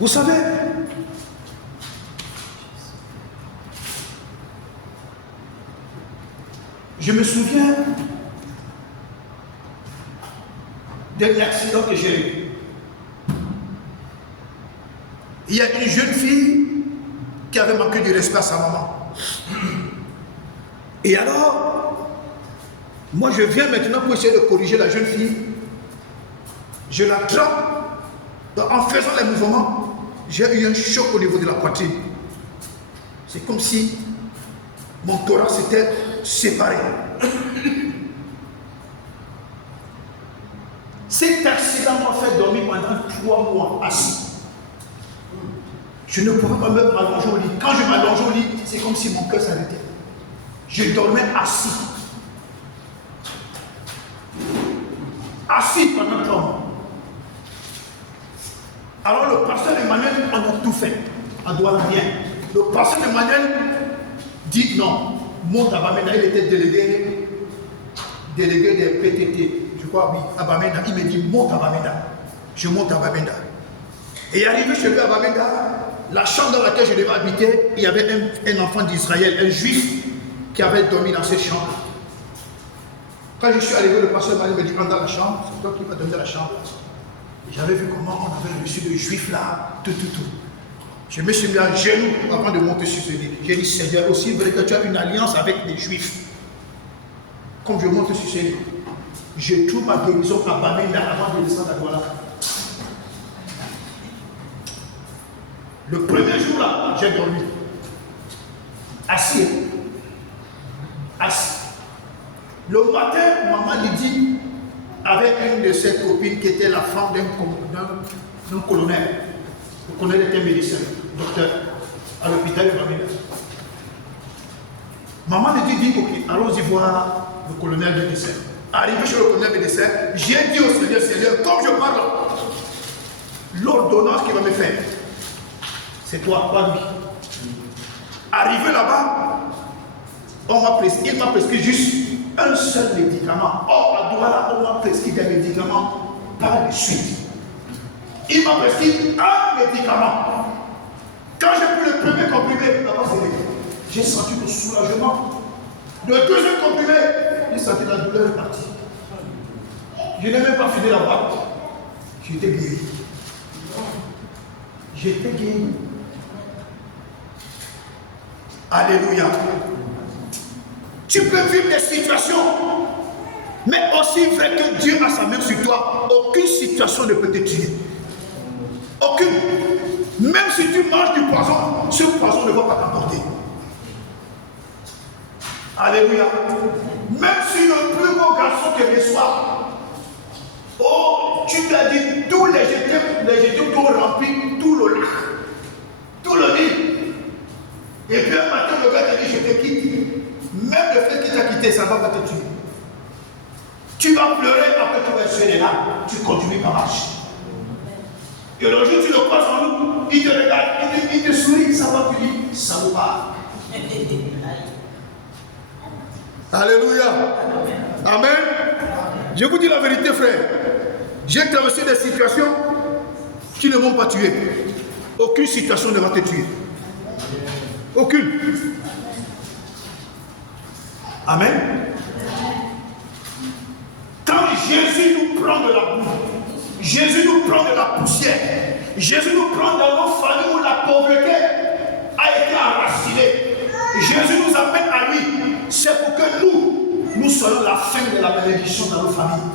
Vous savez, je me souviens d'un accident que j'ai eu. Il y a une jeune fille qui avait manqué de respect à sa maman. Et alors, moi je viens maintenant pour essayer de corriger la jeune fille. Je l'attrape, en faisant les mouvements, j'ai eu un choc au niveau de la poitrine. C'est comme si mon thorax s'était séparé. Cet accident m'a fait dormir pendant 3 mois assis. Je ne pouvais pas me m'allonger au lit. Quand je m'allongeais au lit, c'est comme si mon cœur s'arrêtait. Je dormais assis. Assis pendant 3 mois. Alors le pasteur Emmanuel en a tout fait. On doit rien. Le pasteur Emmanuel dit non. Monte à Bamenda, il était délégué des PTT. Je crois, oui, à Bamenda. Il me dit monte à Bamenda. Je monte à Bamenda. Et arrivé chez lui à Bamenda, la chambre dans laquelle je devais habiter, il y avait un enfant d'Israël, un juif, qui avait dormi dans cette chambre. Quand je suis arrivé, le pasteur Emmanuel me dit entre dans la chambre, c'est toi qui vas dormir dans la chambre. J'avais vu comment on avait reçu le juif là, tout. Je me suis mis à genoux avant de monter sur ce lit. J'ai dit, Seigneur, aussi vrai que tu as une alliance avec les juifs. Comme je monte sur ce lit, je trouve ma guérison à Bamenda avant de descendre à Douala. Le premier jour là, j'ai dormi. Assis. Le matin, maman lui dit, avec une de ses copines qui était la femme d'un colonel. Le colonel était médecin, docteur, à l'hôpital de Bamenda. Maman lui dit, ok, allons-y voir le colonel médecin. Arrivé chez le colonel médecin, j'ai dit au Seigneur, comme je parle, l'ordonnance qu'il va me faire, c'est toi, pas lui. Arrivé là-bas, il m'a prescrit juste un seul médicament. Or, à Douala, on m'a prescrit des médicaments par de suite. Il m'a prescrit un médicament. Quand j'ai pris le premier comprimé, là-bas c'est j'ai senti le soulagement. Le deuxième comprimé, j'ai senti la douleur partie. Je n'ai même pas fini la boîte. J'étais guéri. J'étais guéri. Alléluia. Tu peux vivre des situations, mais aussi vrai que Dieu a sa main sur toi, aucune situation ne peut te tuer. Aucune. Même si tu manges du poison, ce poison ne va pas t'emporter. Alléluia. Même si le plus beau garçon que je sois, oh, tu t'as dit, tous les jetés t'ont rempli tout le lac, tout le lit. Et puis un matin, le gars t'a dit, je te quitte. Même le fait qu'il t'a quitté, ça va pas te tuer. Tu vas pleurer, après tu vas essuyer les larmes. Tu continues ta marche. Et le jour où tu le croises en nous, il te regarde, il te sourit, ça va, tu dis, ça va. Alléluia. Amen. Je vous dis la vérité, frère. J'ai traversé des situations qui ne m'ont pas tué. Aucune situation ne va te tuer. Aucune. Amen. Quand Jésus nous prend de la boue, Jésus nous prend de la poussière, Jésus nous prend dans nos familles où la pauvreté a été enracinée, Jésus nous appelle à lui, c'est pour que nous soyons la fin de la bénédiction dans nos familles.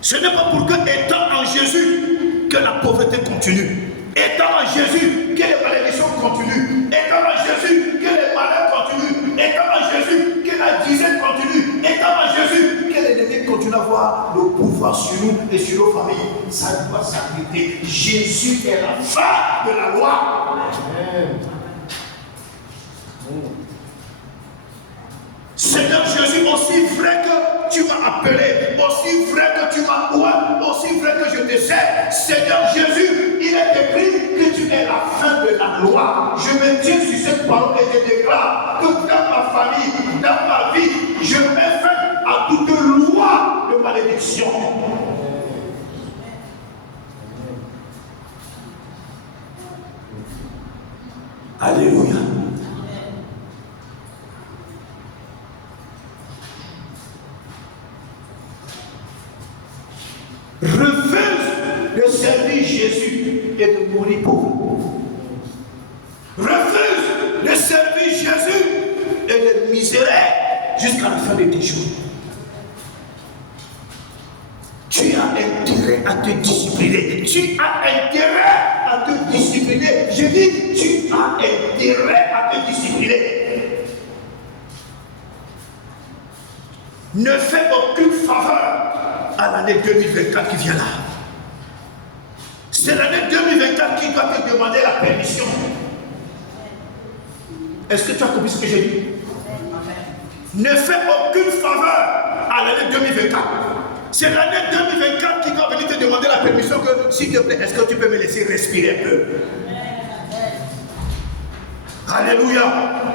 Ce n'est pas pour que, étant en Jésus, que la pauvreté continue. Étant en Jésus, que les malédictions continuent. Étant en Jésus, que les malheurs continuent. Étant en Jésus, que la disette continue. Étant en Jésus, que l'ennemi continue à avoir le pouvoir sur nous et sur nos familles. Ça doit s'arrêter. Jésus est la fin de la loi. Amen. Seigneur Jésus, aussi vrai que tu m'as appelé, aussi vrai que tu m'as oué, aussi vrai que je te sais, Seigneur Jésus, il est écrit que tu es la fin de la loi. Je me tiens sur cette parole et je déclare que dans ma famille, dans ma vie, je mets fin à toute loi de malédiction. Alléluia. Refuse de servir Jésus et de mourir pour vous. Refuse de servir Jésus et de misérer jusqu'à la fin de tes jours. Tu as intérêt à te discipliner. Tu as intérêt à te discipliner. Je dis, tu as intérêt à te discipliner. Ne fais aucune faveur à l'année 2024 qui vient là. C'est l'année 2024 qui doit te demander la permission. Est-ce que tu as compris ce que j'ai dit? Ne fais aucune faveur à l'année 2024. C'est l'année 2024 qui doit venir te demander la permission que, s'il te plaît, est-ce que tu peux me laisser respirer un peu? Alléluia.